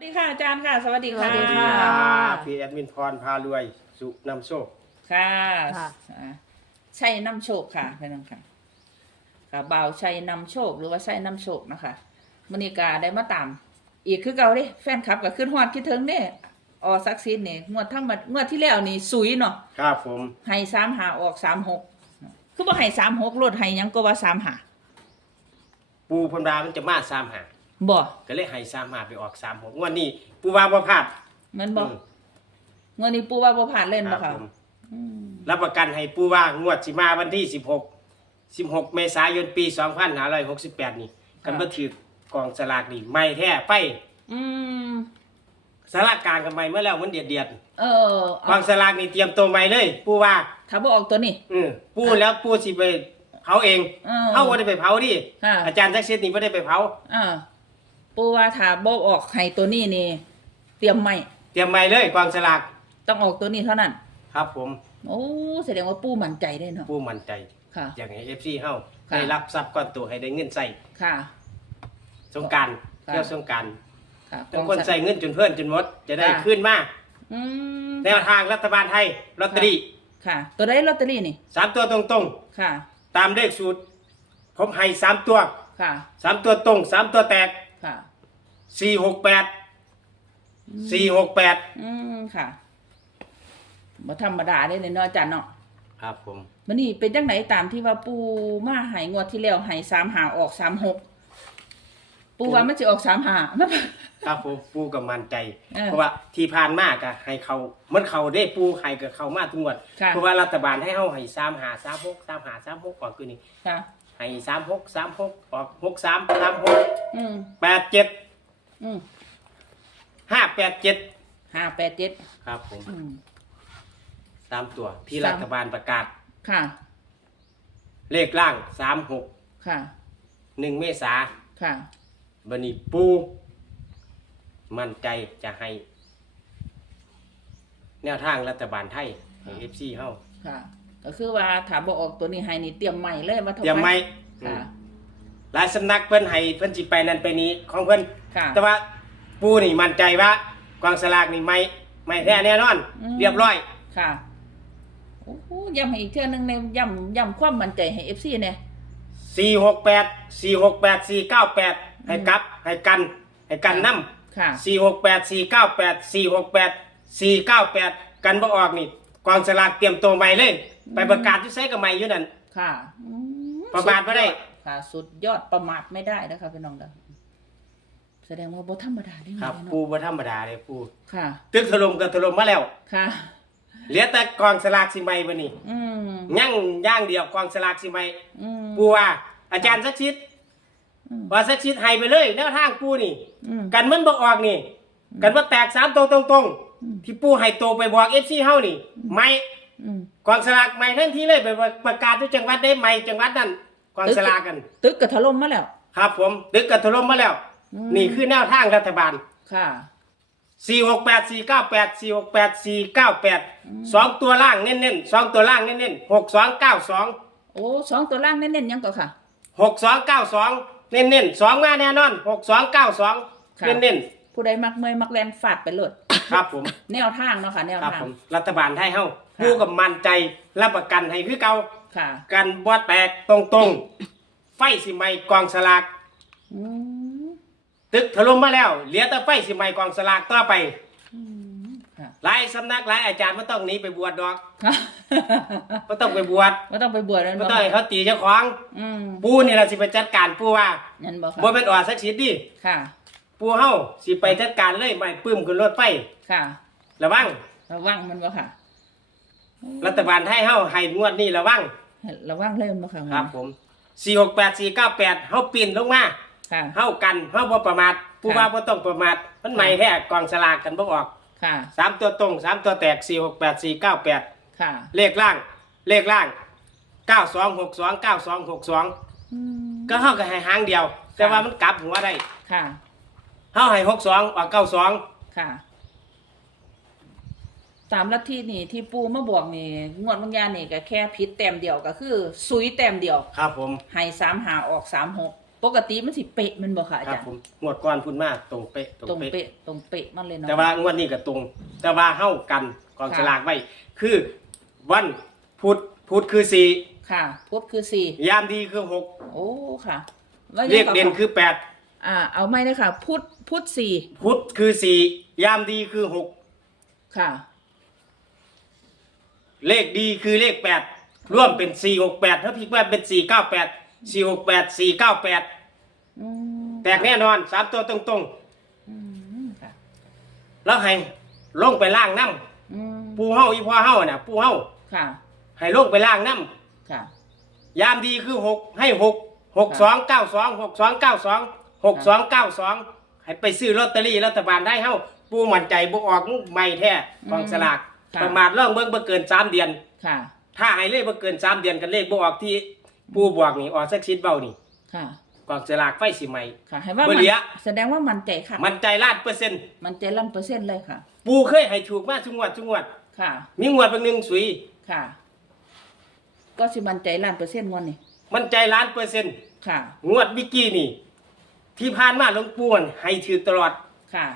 สวัสดีค่ะอาจารย์ค่ะ สวัสดีค่ะ สวัสดีค่ะ พี่แอดมินพรพารวย สุนำโชค ค่ะค่ะ อ่าชัยนำโชคค่ะพี่น้องค่ะค่ะบ่าวชัยนำโชคหรือว่าชัยนำโชคนะคะมณีกาได้มาตาม อีกคือเก่าเดิแฟนคลับก็ขึ้นฮอดคิดถึงเนี่ยออซักซีนเนี่ยงวดทั้งหมดงวดที่แล้วนี่สุยเนาะครับผม ให้สามหาออกสามหกคือบ่ให้สามหกลดให้หยังก็ว่าสามหาปูเพนดามันจะมาสามหา บ่ ก็เลยให้สามหาไปออกสามหกงวันนี้ปูว่าบ่พลาดแมันบ่อืมงวดนี้ปูว่าบ่ผ่านเล่นครับ่บค่ะผมอืมรับประกันให้ปูว่างวดสิมาวันที่สิบหกสิบหกเมษายนปีสองพันห้าร้อยหกสิบแปดนี่กันบ่ถือกองสลากนี่ไม่แท้ไปอืมสลากกลางกันไม่เมื่อแล้วมันเดียดเดียดเออๆกองสลากนี่เตรียมตัวใหม่เลย ปูว่า ถ้าบ่ออกตัวนี้ อืมปูแล้วปูสิไปเผาเองเออเฮาบ่ได้ไปเผาดิค่ะ อาจารย์ทักษิณนี่บ่ได้ไปเผา อ่า ปูว่าถ้าบ่ออกให้ตัวนี้นี่ เตรียมใหม่เตรียมใหม่เลยกองสลากต้องออกตัวนี้เท่านั้น ครับผมโอ้แสดงว่าปูมั่นใจได้เนาะปูมั่นใจค่ะ อยากให้ FC เฮาค่ะ ได้รับทรัพย์ก้อนโตัวให้ได้เงินใส่ค่ะ สงกรารค่ะ เที่ยวสงกรารค่ะบางคนใส่เงินจนเพื่อนจนหมดจะได้ค่ะ ขึ้นมาอืมแนวทางรัฐบาลไทยลอตเตอรี่ค่ะ ตัวได้ลอตเตอรี่นี่สามตัวตรงค่ะ ๆ ตามเลขสูตร ผมให้สามตัวค่ะ สามตัวตรงสามตัวแตก ค่ะ สี่หกแปดสี่หกแปดอืมค่ะบ่ธรรมดาเด้เนาะอาจารย์เนาะครับผมมันนี่เป็นจังไหนตามที่ว่าปูมาใหายงวดที่แล้วใหายสามหาออกสามหกปูว่ามันจะออกสามหาครับผมปูกับมันใจเออเพราะว่าที่ผ่านมากะให้เขามันเขาได้ปูให้กับเขามาทุกงวดค่ะเพราะว่ารัฐบาลให้เฮาให้สามหาสามหกสามหาสามหกก่อนคือนี่ค่ะให้สามหกสามหกออกหกสามสามหกอืมแปดเจ็ด อืมห้าแปดเจ็ดห้าแปดเจ็ดครับผมอืม สามตัวที่สาม รัฐบาลประกาศ ค่ะ เลขล่างสามหกค่ะ หนึ่งเมษาค่ะ บันนี้ปู มั่นใจจะให้ แนวทางรัฐบาลไทยให้เอฟซีเฮาค่ะ ก็คือว่าถามบอกออกตัวนี้ให้นี่เตรียมใหม่เลยมาเตรียมไหมค่ะ หลายสำนักเพิ่นให้เพิ่นสิไปนั่นไปนี้ ของเพิ่น ค่ะ แต่ว่าปูนี่มั่นใจว่ากองสลากนี่ไม่ไม่แท้แน่นอน อืม เรียบร้อย ค่ะโอ้โหย้ำให้อีกเทื่อนึงในย้ำย้ำความมั่นใจให้เอฟซีเนี่ย สี่หกแปดสี่หกแปดสี่เก้าแปดให้กลับให้กันให้กันน้ำค่ะสี่หกแปดสี่เก้าแปดสี่หกแปดสี่เก้าแปดกันบ่ออกนี่กองสลากเตรียมตัวใหม่เลย ไปประกาศที่ใช้กับใหม่อยู่นั่น ค่ะอืมประมาทบ่ได้สุยอค่ะ สุดยอดประมาทไม่ได้นะคะพี่น้องเด้อ แสดงว่าบ่ธรรมดาได้ครับเนาะปูบ่ธรรมดาเลยปูค่ะ ตึกถล่มก็ถล่มมาแล้ว ค่ะ เหลือแต่กองสลากสิใหม่บ่นี่อืมยั่งย่างเดียวกองสลากสิใหม่อืมปูว่าอาจารย์สักชิดอืมว่าสักชิดให้ไปเลยแนวทางปูนี่ อืม กันมันบ่ออกนี่ กันว่าแตกสามตัวตรงอืม ๆ ที่ปูให้โตวไปบอก FC เฮานี่ไม่อืมกองสลากใหม่ทันทีเลยไปประกาศทุกจังหวัดได้ใหม่จังหวัดนั้นกองสลากกัน ตึกกระถล่มมาแล้ว ครับผม ตึกกระถล่มมาแล้วอื มนี่คือแนวทางรัฐบาล ค่ะ4 6 8 4 9 8 4 6 8 4 9 8สองตัวล่างเน้นๆสองตัวล่างเน้นๆ6 2 9 2โอ้สองตัวล่างเน้นๆยังก็ค่ะ6 2 9 2เน้นๆสองมาแน่นอน6 2 9 2ค่ะ เน้นผู้ใดมักเมยมักแลนฟาดไปเลยๆครับผม แนวทางเนาะค่ะ แนวครับทาง ผมรัฐบาลไทยเฮาค่ะ ผู้กับมั่นใจรับประกันให้คือเก่าค่ะ กันบ่แตกตรงๆ ไฟสิไหม่กองสลาก อืม ตึกถล่มมาแล้ว เหลือแต่ไฟสิไหม่กองสลากต่อไปอืมค่ะหลายสำนักหลายอาจารย์ไม่ต้องหนีไปบวชดอกค่ะไม่ต้องไปบวชว่าต้องไปบวชแล้วไม่เนาะต้องให้เขาตีเจ้าของอืมปูนี่เราสิไปจัดการปูว่านั่นบอกค่ะบ่เป็นออดสักชิดดิค่ะ ปูเฮาสิไปจัดการเลยไม่ปื้มขึ้นรถไฟค่ะระวังระวังมันบ่ค่ะ รัฐบาลไทยเฮาให้งวดนี้ระวังระวังเลยมันบ่ค่ะครับผม468 498เฮาปีนลงมา ค่ะ เฮากันเฮาบ่ประมาทผู้ค่ะว่าบ่ต้องประมาทมันใหม่แท้กองสลากกันบ่ออกค่ะสามตัวตรงสามตัวแตก468 498ค่ะเลขล่าง เลขล่าง9262 9262อืมก็เฮาก็ให้หางเดียว แต่ว่ามันกลับหัวได้ค่ะเฮาให้62ออก92ค่ะตามลัทธินี่ที่ปูมาบอกนี่งวดบางอยางนี่ก็แค่ผิดแต้มเดียวก็คือซุยแต้มเดียวครับผมให้สามหาออกสามหก ปกติมันสิเป๊ะแมันบ่ค่ะอาครับจารย์ผมงวดก่อนพุ่นมาตรงเป๊ะตรงตรงเป๊ะเป๊ะตรงเป๊ะมันเลยเนาะ แต่ว่างวดนี้ก็ตรง แต่ว่าเฮากันกองค่ะ สลากไว้ คือวันพุธพุธคือสี่ค่ะพุธคือสี่ยามดีคือหกโอ้ค่ะว่าเลขยังเด่นก่คือแปดอ่าเอาไม่เลยค่ะพุธพุธสี่พุธคือสี่ยามดีคือหกค่ะ เลขดีคือเลขแปดร่วมเป็นสี่หกแปดถ้าพี่ว่าเป็นสี่เก้าแปด สี่หกแปดสี่เก้าแปดอืมแตกแน่นอนสามตัวตรงอืมค่ะๆ แล้วให้ลงไปล่างน้อืมำปูเฮาอีพ่อเฮาน่ะ ปูเฮาค่ะ ให้ลงไปล่างน้ค่ะำยามดีคือหกให้หกหกสองเก้าสองหกสองเก้าสองหกสองเก้าสองให้ไปซื้อลอตเตอรี่รัฐบาลได้เฮาปูมั่นใจบ่ออกไม่แท้กองสลากค่ะ ประมาทล่องเบิ่งบ่เกินสามเดือน ค่ะ ถ้าให้เลขบ่เกินสามเดือนกันเลขบ่ออกที่ ปูบอกนี่ออกสักชิดเบ้านี่ค่ะ กองสลากไฟสิใหม่ ค่ะ ให้ว่าบ่มันเหลือแสดงว่ามันใจค่ะ มันใจล้านเปอร์เซ็นต์มันใจลั่นเปอร์เซ็นต์เลยค่ะ ปูเคยให้ถูกมาทุกงวดทุกงวด ค่ะ มีงวดบางหนึงสุย ค่ะ ก็สิมันใจลั่นเปอร์เซ็นต์งวันนี้มันใจล้านเปอร์เซ็นต์ค่ะ งวดเมื่อกี้นี่ ที่ผ่านมาหลวงปู่อั่นให้ถือตลอด ค่ะ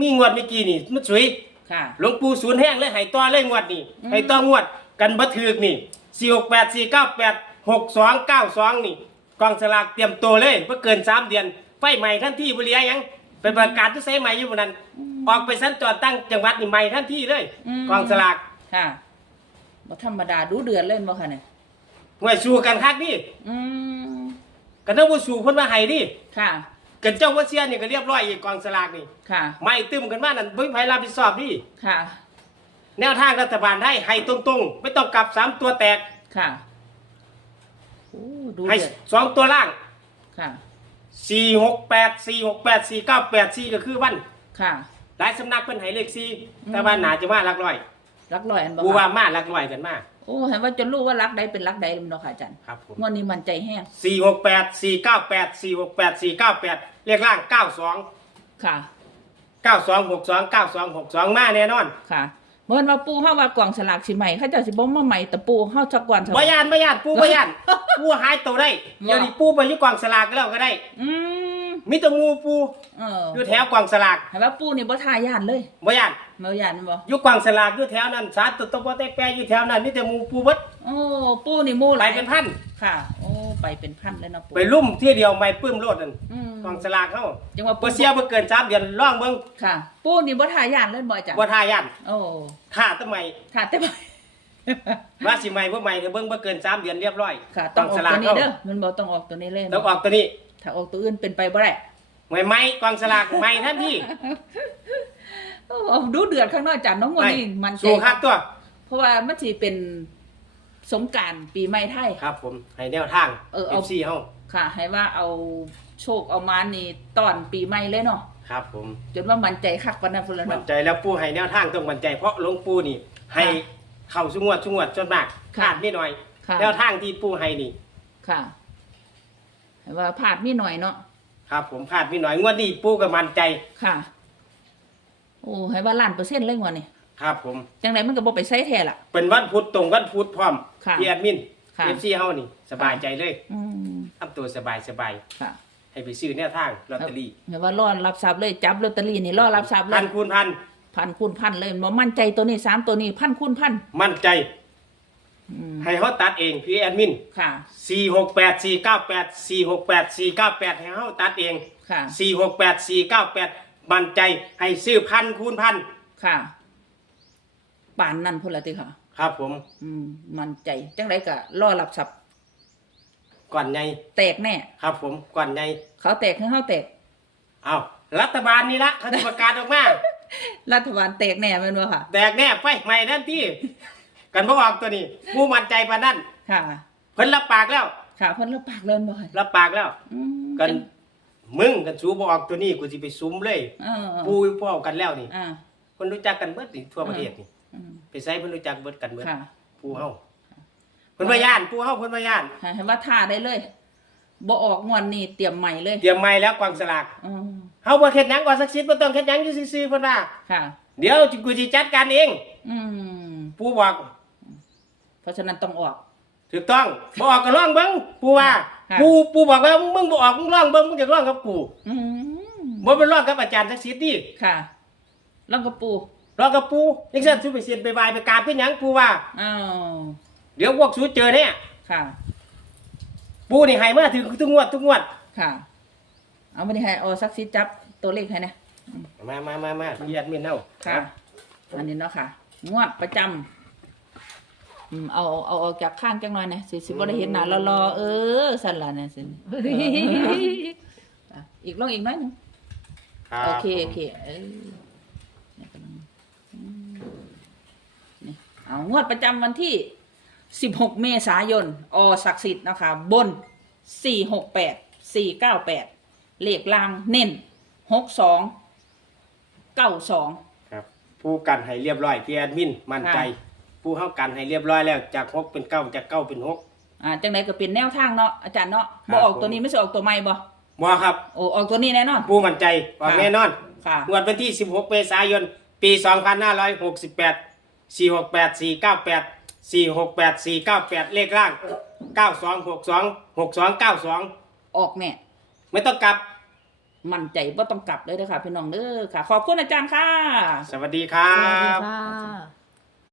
มีงวดเมื่อกี้นี่มันสวยค่ะ หลวงปู่ศูนย์แห้งเลยให้ต่อเลยงวดนี่อืม ให้ต่องวดกันบ่ถือกนี่สี่หกแปดสี่เก้าแปด หกสองเก้าสองนี่กองสลากเตรียมตัวเลยเพื่อเกินสามเดือนไฟใหม่ท่านที่บริยายังไปประกาศทุกเสใหม่อยู่บนนั้น ออกไปสั้นจอดตั้งจังหวัดนี่ใหม่ท่านที่เลยมกองสลากค่ะบ่ธรรมดาดูเดือดเล่นบ่ค่ะเนี่ยห่วยสู้กันคักนี่อืมกันต้องว่าสู้เพิ่นมาให้ดิค่ะ กันเจ้าว่าเสียนี่ก็เรียบร้อยอีกกองสลากนี่ค่ะ ไม่ตึมกันมานั่นบ่มีใครรับผิดชอบดิค่ะ แนวทางรัฐบาลให้ให้ตรงๆ ไม่ต้องกลับสามตัวแตก ค่ะโอ้ ดูให้เดือดสองตัวล่างค่ะ สี่หกแปดสี่หกแปดสี่เก้าแปดสี่ก็คือวันค่ะ หลายสำนักเพิ่นให้เลขสี่อืม แต่ว่าหนาจะมาหลักร้อยรักลอยอันบ่กูว่าค่ะมาหลักร้อยกันมาโอ้เห็นว่าจนรู้ว่ารักใดเป็นรักใดเลยเนาะค่ะอาจารย์ครับผมงวดนี้มันใจแห้งสี่หกแปดสี่เก้าแปดสี่หกแปดสี่เก้าแปดเลขล่างเก้าสองค่ะ เก้าสองหกสองเก้าสองหกสองมาแน่นอน ค่ะ เมื่อวันว่าปูเฮาว่ากล่องสลากสิใหม่เขาเจ้าสิบ่มาใหม่แต่ปูเฮาจักวันเท่าบ่ยานบ่ยานปูบ่ยาน ปูหายตัวได้บ่เดี๋ยวนี้ปูไปอยู่กองสลากแล้วก็ได้ อืมมีแตัวงูปูเอออยู่แถวกองสลากเห็นว่าปูนี่บ่ทายานเลยบ่ยานเมื่อยานบ่อยู่กวางสลากอยู่แถวนั้นสาตุตะโปะแตกแปรอยู่แถวนั้นนี่แต่หมูปูเบิดโอ้ปูนี่หมู่หไปลายเป็นพันค่ะโอ้ ไปเป็นพันเลยเนาะปูไปลุ่มเที่ยเดียวไม่ปื้มโลดนั่นอืมกองสลากเฮาจังว่าปูบ่เสียบ่เกิน3เดือนลองเบิ่งค่ะ ปูนี่บ่ทายานเลยบ่อาจารย์บ่ท่าย่านโอ้ท่าทำไมทาแต่บ่ ว่าสิใหม่บ่ใหม่ก็เบิ่งบ่เกิน3เดือนเรียบร้อยค่ะ ต้องออกสลาตักวนี้เฮาเด้อมันบ่ต้องออกตัวนี้เลยต้องเนาะออกตัวนี้ถ้าออกตัวอื่นเป็นไปบ่ได้ใหม่ใหม่กองสลากใหม่ทันทีโอ้ดูเดือดข้างนอกอาจารย์น้องงวดนี้มันใจสู้คักตัว เพราะว่ามันสิเป็น สงกรารปีใหม่ไทย ครับผมให้แนวทาง เออเอา FC เฮาค่ะ ให้ว่าเอาโชคเอามานี่ตอนปีใหม่เลยเนาะครับผม จนว่ามันใจคักปานนั้นพุ่นแล้วมั่นเนาะ ใจแล้วปู่ให้แนวทางต้องมั่นใจเพราะหลวงปู่นี่ ให้เข้าสุงวดสุงวดจนมากค่ะ ขาดนิดหน่อย ค่ะแนวทางที่ปู่ให้นี่ ค่ะ ให้ว่าพลาดมีหน่อยเนาะ ครับผมพลาดนิดหน่อยงวดนี้ปู่ก็มั่นใจ ค่ะ โอ้ให้ว่าล้านเปอร์เซ็นต์เลยงวดนี้ ครับผม จังไดมันก็บ่ไปใช้แท้ล่ะ เป็นวันพุธตรงวันพุธพร้อมค่ะพี่แอดมินค่ะ เอฟซีเฮานี่ สบายใจเลยอืมทำตัวสบายสบายค่ะให้ไปซื้อแนวทางลอตเตอรี่ให้ว่ารอรับทรัพย์เลยจับลอตเตอรี่นี่รอรับทรัพย์เลพัยนคูณพันพันคูณพันเลยบ่มั่นใจตัวนี้สามตัวนี้พันคูณพันมั่นใจ อืมให้เฮาตัดเองพี่แอดมินค่ะ468 498 468 498ให้เฮาตัดเองค่ะ468 498มั่นใจให้ซื้อพันคูณพันค่ะ ป่านนั่นพุ่นละติค่ะ ครับผมอืม มั่นใจ จังไรก็รอรับทรัพย์ก่อนใหญ่แตกแน่ ครับผมก่อนใหญ่เขาแตกให้เขาแตก เอารัฐบาลนี่ละเขาจะประกาศออกมา รัฐบาลแตกแน่แม่นบ่ค่ะ แตกแน่ไฟใหม่นั่นที่ กันบ่ออกตัวนี้ผู้มั่นใจปานนั้นค่ะ เพิ่นรับปากแล้วค่ะเพิ่นรับปากเลินบ่ค่ะรับปากแล้ว อืมกัน มึงกันสูบออกตัวนี้กูสิไปซุ้มเลย เออปูพ่อกันแล้วนี่อ่า คนรู้จักกันเบิดนี่ทั่วประเทศนี่อืม ไปใส่เพิ่นรู้จักเบิดกันเบิดค่ะปูเฮาเพิ่นว่าย่านปูเฮาเพิ่นว่าย่านให้ให้ว่าท่าได้เลยบ่ออกงวดนี้เตรียมใหม่เลยเตรียมไม้แล้วกวางสลากอืมเฮาบ่เฮ็ดหยังก่อนสักชิดบ่ต้องเฮ็ดหยังอยู่ซื่อๆเพิ่นว่าค่ะ เดี๋ยวกูสิจัดการเองอืม ปูบอกเพราะฉะนั้นต้องออก ถูกต้องบ่ออกก็ร้องเบิ้งปูว่าค่ะ ปูปูบอกว่ามึงบ่ออกมึงร้องเบิ้งมึงจะร้องกับกูอืมบ่เป็นร้องกับอาจารย์ทักษิณดิค่ะลองกระปู ร้องกับปูยังซั่นสุไปเสียนไปบายไปกราบเป็นหยังปูว่า อ้าวเดี๋ยวพวกสูเจอแน่ค่ะ ปูนี่ให้มาถึงทุกงวดทุกงวดค่ะ เอาไม่ได้ให้เอาซักซิดจับตัวเลขให้นะมามามามาพี่แอดมินเฮาค่ะ อันนี้เนาะค่ะ งวดประจำอืมเอาเอาออกจากข้างจังหน่อยนะสิสิบ่ได้เห็นหน้ารอๆเออสั่นล่ะนะสิเอออะอีกลองอีกหน้อยหนึงรับโอเคโอเคเออเนี่ยกำลังอืมนี่ เอางวดประจำวันที่ 16 เมษายน อศักดิ์สิทธิ์นะคะ บน 468 498 เลขล่างเน้น 62 92 ครับ ผู้กันให้เรียบร้อยพี่แอดมินมั่นใจค่ะผู้เฮากันให้เรียบร้อยแล้วจากหกเป็นเก้าจากเก้าเป็นหก อ่าจังไดก็เป็นแนวทางเนาะอาจารย์เนาะครับบ่ออกผมตัวนี้ไม่ใช่ออกตัวใหม่บ่บ่ครับ โอ้ออกตัวนี้แน่นอน ผู้มั่นใจออกค่ะ แน่นอนค่ะ งวดวันที่ 16 เมษายน ปี 2568 468 498 468 498เลขล่าง9262 6292ออกแน่ไม่ต้องกลับ มั่นใจบ่ต้องกลับเลยเด้อค่ะพี่น้องเด้อค่ะ ขอบคุณอาจารย์ค่ะ สวัสดีครัสวัสดีบ ค่ะ